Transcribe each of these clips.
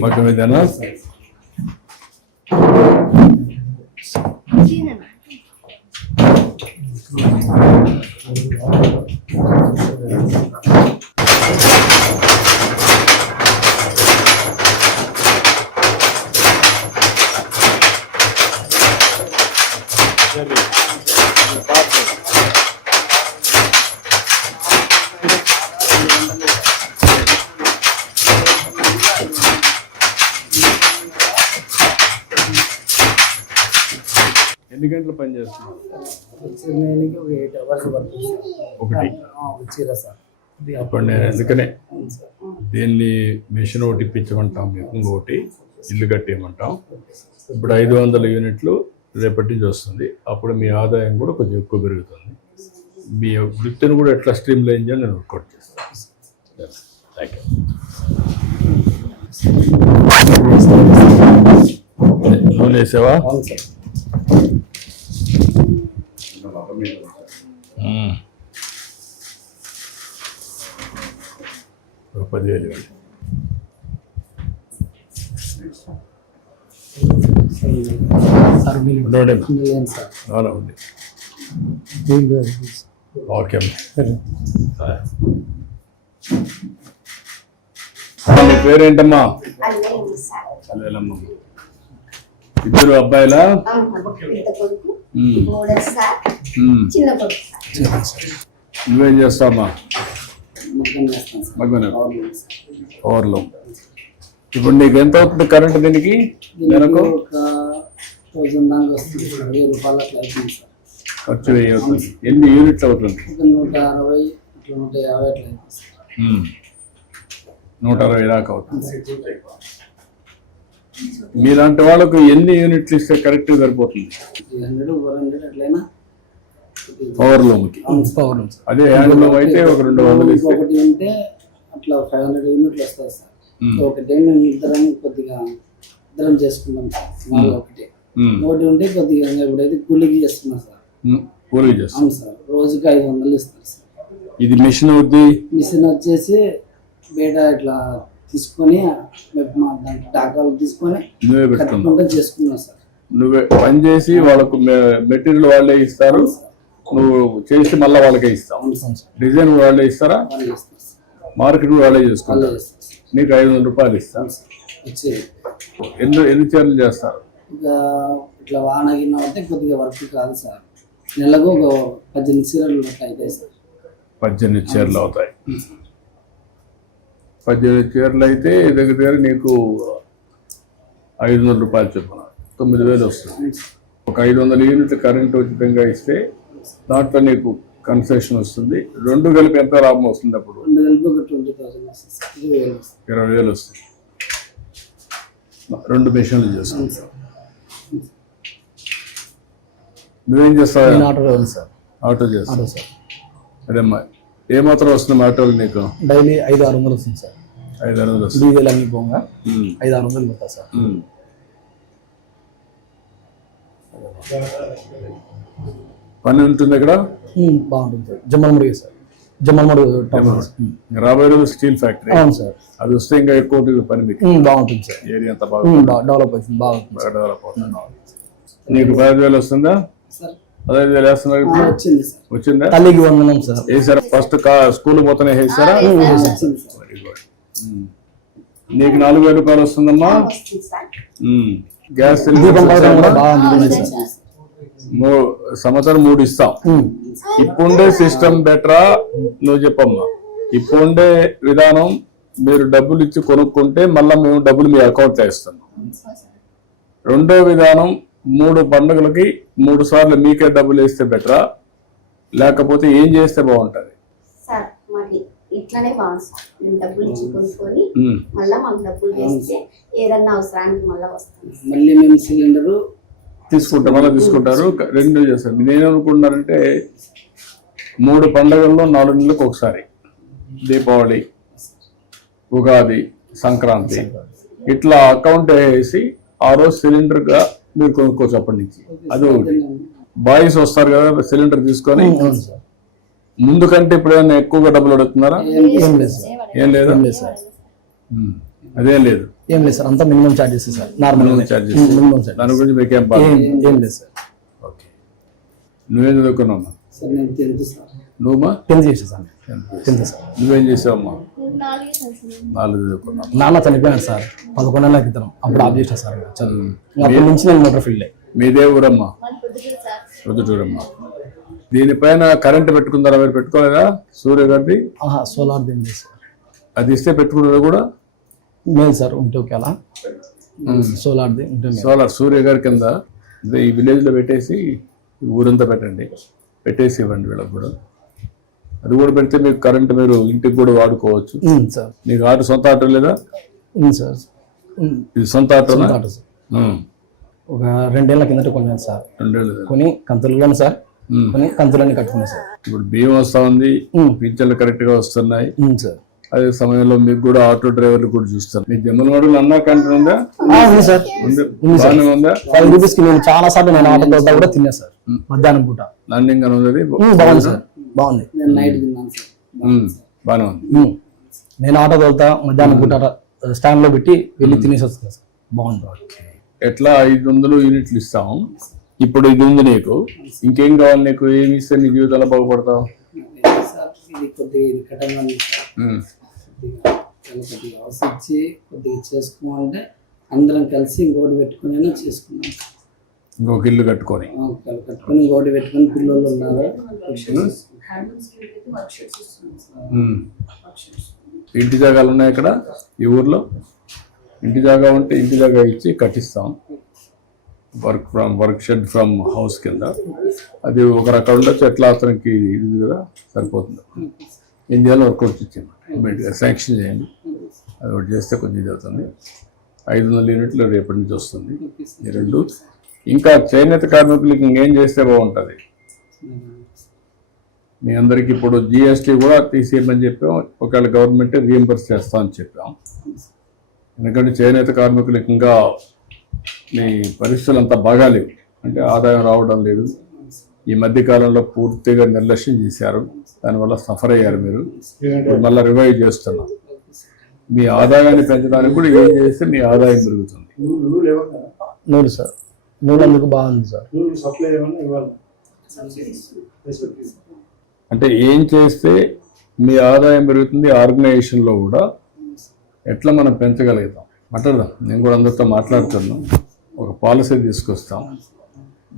మొత్తం ఇదేనా ఎన్ని గంటలు పని ఒక ఎయిట్ అవర్స్ సార్. ఒకటి. సార్. అందుకనే దీన్ని మిషన్ ఒకటి ఇప్పించమంటాం మీకు ఇంకొకటి ఇల్లు కట్టేయమంటాం. ఇప్పుడు ఐదు వందల యూనిట్లు రేపటి నుంచి వస్తుంది. అప్పుడు మీ ఆదాయం కూడా కొంచెం ఎక్కువ పెరుగుతుంది. మీ వృత్తిని కూడా ఎట్లా స్ట్రీమ్ లైన్ చేయాలి నేను వర్కౌట్ చేస్తాను. థ్యాంక్ యూ నూనె వేసావా అవును సార్ మ్మ్. ఒక పదివేలు ఇవ్వండి. సార్ వీళ్ళు ఉండండి. లేదు సార్ అవునా ఉంది వీళ్ళు ఓకే. నీ పేరేంటమ్మా ఇద్దరు అబ్బాయిలా? నువ్వేం చేస్తావమ్మా? ఓవర్లో ఇప్పుడు నీకు ఎంత అవుతుంది కరెంట్ దీనికి? నెలకు? ఖర్చు వెయ్యి అవుతుంది. ఎన్ని యూనిట్లు అవుతుంది? నూట అరవై నూట యాభై. నూట అరవై దాకా అవుతుంది. మీలాంటి వాళ్ళకు ఎన్ని యూనిట్లు ఇస్తే కరెక్ట్గా సరిపోతుంది? ఫోర్ హండ్రెడ్ అట్లయినా పవర్ పవర్ అదే హ్యాండ్ లూమ్ అయితే ఒక రెండు వందలు ఇస్తే. ఒకటి ఉంటే అట్లా ఫైవ్ హండ్రెడ్ యూనిట్లు వస్తాయి సార్. ఒకటే మేము ఇద్దరం కొద్దిగా ఇద్దరం చేసుకున్నాం సార్. ఒకటి. ఒకటి ఉంటే కొద్దిగా ఇప్పుడైతే కూలికి చేస్తున్నాం సార్. కూలింగ్ చేస్తాం అవును సార్. రోజుకి ఐదు వందలు ఇస్తారు సార్. ఇది మిషన్ అవుద్ది? మిషన్ వచ్చేసి బయట ఇట్లా తీసుకొని దాంట్లో టాకాలు తీసుకొని కట్టుకుంటూ చేసుకున్నాం సార్. నువ్వే పని చేసి వాళ్ళకు మెటీరియల్ వాళ్ళే ఇస్తారు. నువ్వు చేసి మళ్ళీ వాళ్ళకే ఇస్తావు. డిజైన్ వాళ్ళే ఇస్తారా? మార్కెట్ వాళ్ళే సార్. నీకు ఐదు వందల రూపాయలు ఇస్తాను. ఎన్ని ఎన్ని చీరలు చేస్తారు? ఇట్లా వాన గిన్న కొద్దిగా వర్క్ కాదు సార్. నెలకు ఒక పద్దెనిమిది చీరలు అవుతాయి సార్. పద్దెనిమిది చీరలు అవుతాయి. పద్దెనిమిది చీరలు అయితే దగ్గర దగ్గర నీకు ఐదు వందల రూపాయలు చొప్పున. తొమ్మిది వేలు వస్తుంది. ఒక ఐదు వందల యూనిట్లు కరెంట్ ఉచితంగా ఇస్తే దాంట్లో నీకు కన్సెషన్ వస్తుంది. రెండు కలిపి ఎంత లాభం వస్తుంది అప్పుడు? ఇరవై వేలు వస్తుంది. రెండు మిషన్లు చేస్తాం. నువ్వేం చేస్తావు? Auto sir. ఆటో చేస్తావు. Auto sir. అదేమ్మా ఏమాత్రం వస్తుంది ఆటోలు నీకు? డైలీ ఐదు ఆరు వందలు వస్తుంది సార్. ఐదు వందలు వస్తుంది. డీజిల్ అన్ని పోగా ఐదు ఆరు వందలు పోతా సార్. ఉమ్. పని ఉంటుంది ఇక్కడ బాగుంటుంది sir. Jammalamadugu sir. Jammalamadugu town um. రాబోయే రోజు స్టీల్ ఫ్యాక్టరీ. అవును సార్. అది వస్తే ఇంకా ఎక్కువ ఉంటుంది పని మీకు. బాగుంటుంది సార్. ఏరియా అంతా బాగా డెవలప్ అవుతుంది బాగుంటుంది బాగా డెవలప్ అవుతుంది. నీకు పదహైదు వేలు వస్తుందా? సార్. పదహైదు వేలు వేస్తున్నారు వచ్చింది సార్. వచ్చిందా? తల్లికి వందనం సార్. వేసారా ఫస్ట్ స్కూల్ పోతేనే వేసారా వెరీ గుడ్ నీకు నాలుగు వేల రూపాయలు వస్తుందమ్మా? ఉమ్. గ్యాస్ దీపం సిలిండర్ పథకం కూడా బాగా సంవత్సరం మూడు ఇస్తాం ఇప్పుండే సిస్టమ్ బెటరా? నువ్వు చెప్పమ్మా. ఇప్పుండే విధానం మీరు డబ్బులు ఇచ్చి కొనుక్కుంటే మళ్ళీ మేము డబ్బులు మీ అకౌంట్లో ఇస్తున్నాం రెండో విధానం మూడు పండుగలకి మూడు సార్లు మీకే డబ్బులు వేస్తే బెటరా? లేకపోతే ఏం చేస్తే బాగుంటుంది? ఇట్లానే బాగుంది సార్. మేము డబ్బులు ఇచ్చి కొనుక్కొని ఉమ్. మళ్ళీ మాకు డబ్బులు వేస్తే ఏదన్నా అవసరానికి మళ్ళీ వస్తుంది మళ్ళీ మేము సిలిండరు తీసుకుంటారు మళ్ళీ తీసుకుంటారు. రెండు చేస్తారు. నేనేమనుకుంటున్నానంటే మూడు పండుగల్లో నాలుగు నెలలకు ఒకసారి. దీపావళి ఉగాది సంక్రాంతి. ఇట్లా అకౌంట్ వేసి ఆ రోజు సిలిండర్గా మీరు కొనుక్కోవచ్చు అప్పటి నుంచి. అది ఒకటి. బాయ్స్ వస్తారు కదా సిలిండర్ తీసుకొని ముందు కంటే ఇప్పుడు ఏమైనా ఎక్కువగా డబ్బులు అడుగుతున్నారా? ఏం ఏం లేదు? Sir sir. అదే లేదు. ఏం లేదు సార్ అంతా minimum charges sir. Normal minimum charges. Minimum charges దాని గురించి మీకేం ఏం ఏం లేదు సార్. ఓకే. నువ్వేం చదువుకున్నావు సార్ నేను టెన్త్ సార్. నువ్వమ్మా? టెన్త్ చేసా సార్. Tenth sir. నువ్వేం చేసావమ్మా? నాలుగు చదువుకున్నావు నాన్న చనిపోయాడు సార్. పదకొండు నెలల క్రితం అప్పుడు ఆఫ్ చేసిన సార్ చదువు. అప్పటి నుంచి నేను మోటార్ ఫీల్డ్ మీదే ఊరమ్మా ప్రొద్దుటూరమ్మా దీనిపైన కరెంట్ పెట్టుకుందారా మీరు పెట్టుకోలేదా? సూర్య గారిది? ఆహా సోలార్ సార్. అది ఇస్తే పెట్టుకున్నది కూడా? లేదు సార్ ఉంటే ఓకే అలా సోలార్ది ఉంటే మేలు. సోలార్ సూర్య గారి కింద ఈ విలేజ్లో పెట్టేసి ఊరంతా పెట్టండి. పెట్టేసి ఇవ్వండి వీళ్ళకి కూడా. అది కూడా పెడితే మీకు కరెంట్ మీరు ఇంటికి కూడా వాడుకోవచ్చు. సార్. నీకు ఆటో సొంత ఆటో లేదా? సార్. ఇది సొంత ఆటోనా? Auto sir. ఒక రెండేళ్ళ కిందట కొన్నాను సార్. రెండేళ్ళు. కొని కంతుల్లోనే సార్. కొని కంతులన్నీ కట్టుకున్నాను సార్. ఇప్పుడు బియ్యం వస్తా ఉంది. పింఛన్లు కరెక్ట్గా వస్తున్నాయి సార్. అదే సమయంలో మీకు కూడా ఆటో డ్రైవర్లు కూడా చూస్తారు. మీ జమ్మలవాడలో అన్నా కంటే ఉందా? సార్. ఉంది. బాగానే ఉందా? ఫైవ్ రూపీస్కి నేను చాలా సార్లు నేను ఆటో కూడా తిన్నా సార్. మధ్యాహ్నం పూట. లండింగ్ అని ఉంది బాగుంది సార్. బాగుంది. నేను నైట్ తిన్నాను సార్. ఉమ్, బాగానే ఉంది. నేను ఆటో తోలుతా మధ్యాహ్నం పూట స్టాండ్లో పెట్టి వెళ్ళి తినేసి వస్తాను సార్. బాగుంది. ఎట్లా ఐదు వందలు యూనిట్లు ఇస్తాం ఇప్పుడు ఇది ఉంది నీకు. ఇంకేం కావాలి నీకు? ఏమి ఇస్తే నీ జీవితంలో బాగుపడతావు? సార్ ఇది కొద్దిగా చాలా కొద్దిగా ఆలోచించి కొద్దిగా చేసుకోమంటే అందరం కలిసి ఇంకోటి పెట్టుకుని చేసుకున్నాం. ఇంకొక ఇల్లు కట్టుకొని. కట్టుకొని ఇంకోటి పెట్టుకొని పిల్లలు ఉన్నారు. ఇంటి జాగాలు ఉన్నాయి ఇక్కడ ఈ ఊర్లో. ఇంటి జాగా ఉంటే ఇంటి జాగా ఇచ్చి కట్టిస్తాం. Work from work shed from house కింద. అది ఒకరు అక్కడ ఉండొచ్చు ఎట్లా అతనికి ఇది కదా సరిపోతుంది. ఏం చేయాలో వర్కౌట్ ఇచ్చాను ఇమీడియట్గా శాంక్షన్ చేయండి. అది ఒకటి చేస్తే కొంచెం ఇది అవుతుంది. ఐదు వందల యూనిట్లు రేపటి నుంచి వస్తుంది. ఈ రెండు. ఇంకా చేనేత కార్మికులకి ఇంకేం చేస్తే బాగుంటుంది? మీ అందరికి ఇప్పుడు జిఎస్టీ కూడా తీసేయమని చెప్పాం. ఒకవేళ గవర్నమెంటే రీఎంబర్స్ చేస్తామని చెప్పాం. ఎందుకంటే చేనేత కార్మికులకి ఇంకా మీ పరిస్థితులు అంతా బాగాలేవు. అంటే ఆదాయం రావడం లేదు. ఈ మధ్య కాలంలో పూర్తిగా నిర్లక్ష్యం చేశారు. దానివల్ల సఫర్ అయ్యారు మీరు. ఇప్పుడు మళ్ళీ రివైవ్ చేస్తున్నాం. మీ ఆదాయాన్ని పెంచడానికి కూడా ఏం చేస్తే మీ ఆదాయం పెరుగుతుంది. నూరు సార్. నూనె అందుకు బాగుంది సార్. అంటే ఏం చేస్తే మీ ఆదాయం పెరుగుతుంది? ఆర్గనైజేషన్లో కూడా ఎట్లా మనం పెంచగలుగుతాం? మాట్లాడదాం. నేను కూడా అందరితో మాట్లాడుతున్నాను. ఒక పాలసీ తీసుకొస్తాం.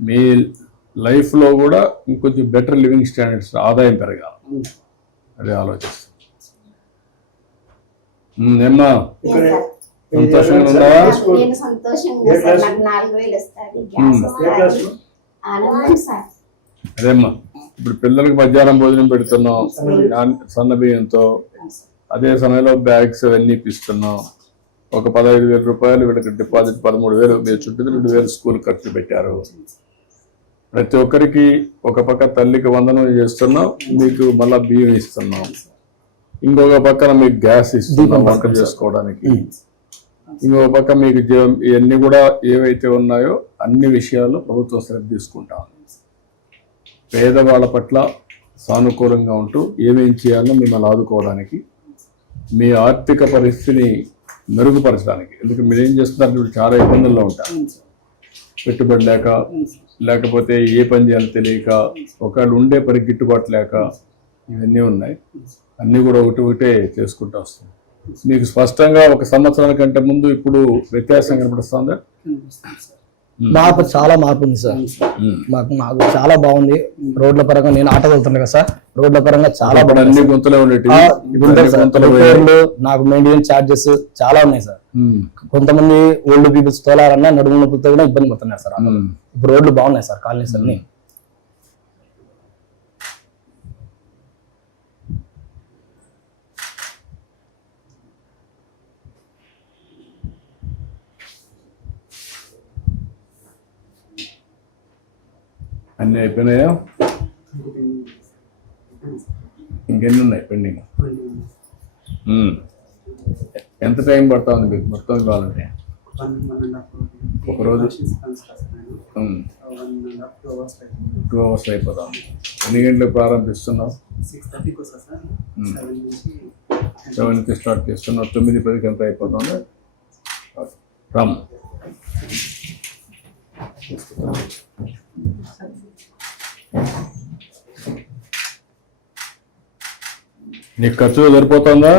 మీ లైఫ్లో కూడా ఇంకొంచెం బెటర్ లివింగ్ స్టాండర్డ్స్ ఆదాయం పెరగాలి. అదే ఆలోచిస్తాం ఏమ్మా? సంతోషంగా ఉన్నావా? అదేమ్మా ఇప్పుడు పిల్లలకి మధ్యాహ్నం భోజనం పెడుతున్నాం నాన్- సన్న బియ్యంతో అదే సమయంలో బ్యాగ్స్ అవన్నీ ఇప్పిస్తున్నాం. ఒక పదహైదు వేల రూపాయలు వీళ్ళకి డిపాజిట్ పదమూడు వేలు మీరు చుట్టూ రెండు వేలు స్కూల్ ఖర్చు పెట్టారు. ప్రతి ఒక్కరికి ఒక పక్క తల్లికి వందనం చేస్తున్నాం మీకు మళ్ళా బియ్యం ఇస్తున్నాం. ఇంకొక పక్కన మీకు గ్యాస్ ఇస్తున్నాం వంట చేసుకోవడానికి. ఇంకొక పక్క మీకు ఇవన్నీ కూడా ఏవైతే ఉన్నాయో అన్ని విషయాల్లో ప్రభుత్వం శ్రద్ధ తీసుకుంటాం. పేదవాళ్ళ పట్ల సానుకూలంగా ఉంటూ ఏమేం చేయాలో మిమ్మల్ని ఆదుకోవడానికి మీ ఆర్థిక పరిస్థితిని మెరుగుపరచడానికి. ఎందుకంటే మీరు ఏం చేస్తున్నారు చాలా ఇబ్బందుల్లో ఉంటారు. పెట్టుబడి లేక లేకపోతే ఏ పని చేయాలో తెలియక ఒకవేళ ఉండే పని గిట్టుబాటు లేక ఇవన్నీ ఉన్నాయి. అన్నీ కూడా ఒకటి ఒకటే చేసుకుంటూ వస్తుంది మీకు స్పష్టంగా ఒక సంవత్సరాల కంటే ముందు ఇప్పుడు వ్యత్యాసం కనపడుస్తుందా? మార్పు చాలా మార్పు ఉంది సార్. మాకు మాకు చాలా బాగుంది. రోడ్ల పరంగా నేను ఆటో వెళ్తున్నా కదా సార్. రోడ్ల పరంగా చాలా. రిపేర్లు నాకు మెయింటెనెన్స్ చార్జెస్ చాలా ఉన్నాయి సార్. కొంతమంది ఓల్డ్ పీపుల్స్ తోలాలన్నా నడుము నొప్పులతో కూడా ఇబ్బంది పడుతున్నారు సార్. ఇప్పుడు రోడ్లు బాగున్నాయి సార్ కాలనీస్ అన్ని. అన్నీ అయిపోయినాయా? ఇంకెన్ని ఉన్నాయి పెండింగ్? ఎంత టైం పడతా ఉంది మీకు మొత్తం కావాలంటే ఒక రోజు. టూ అవర్స్ అయిపోతాం ఎన్ని గంటలకు ప్రారంభిస్తున్నావు? సెవెన్ నుంచి సెవెన్కి స్టార్ట్ చేస్తున్నాం తొమ్మిది పదికి ఎంత అయిపోతుంది? రామ్. నీకు ఖర్చు సరిపోతుందా?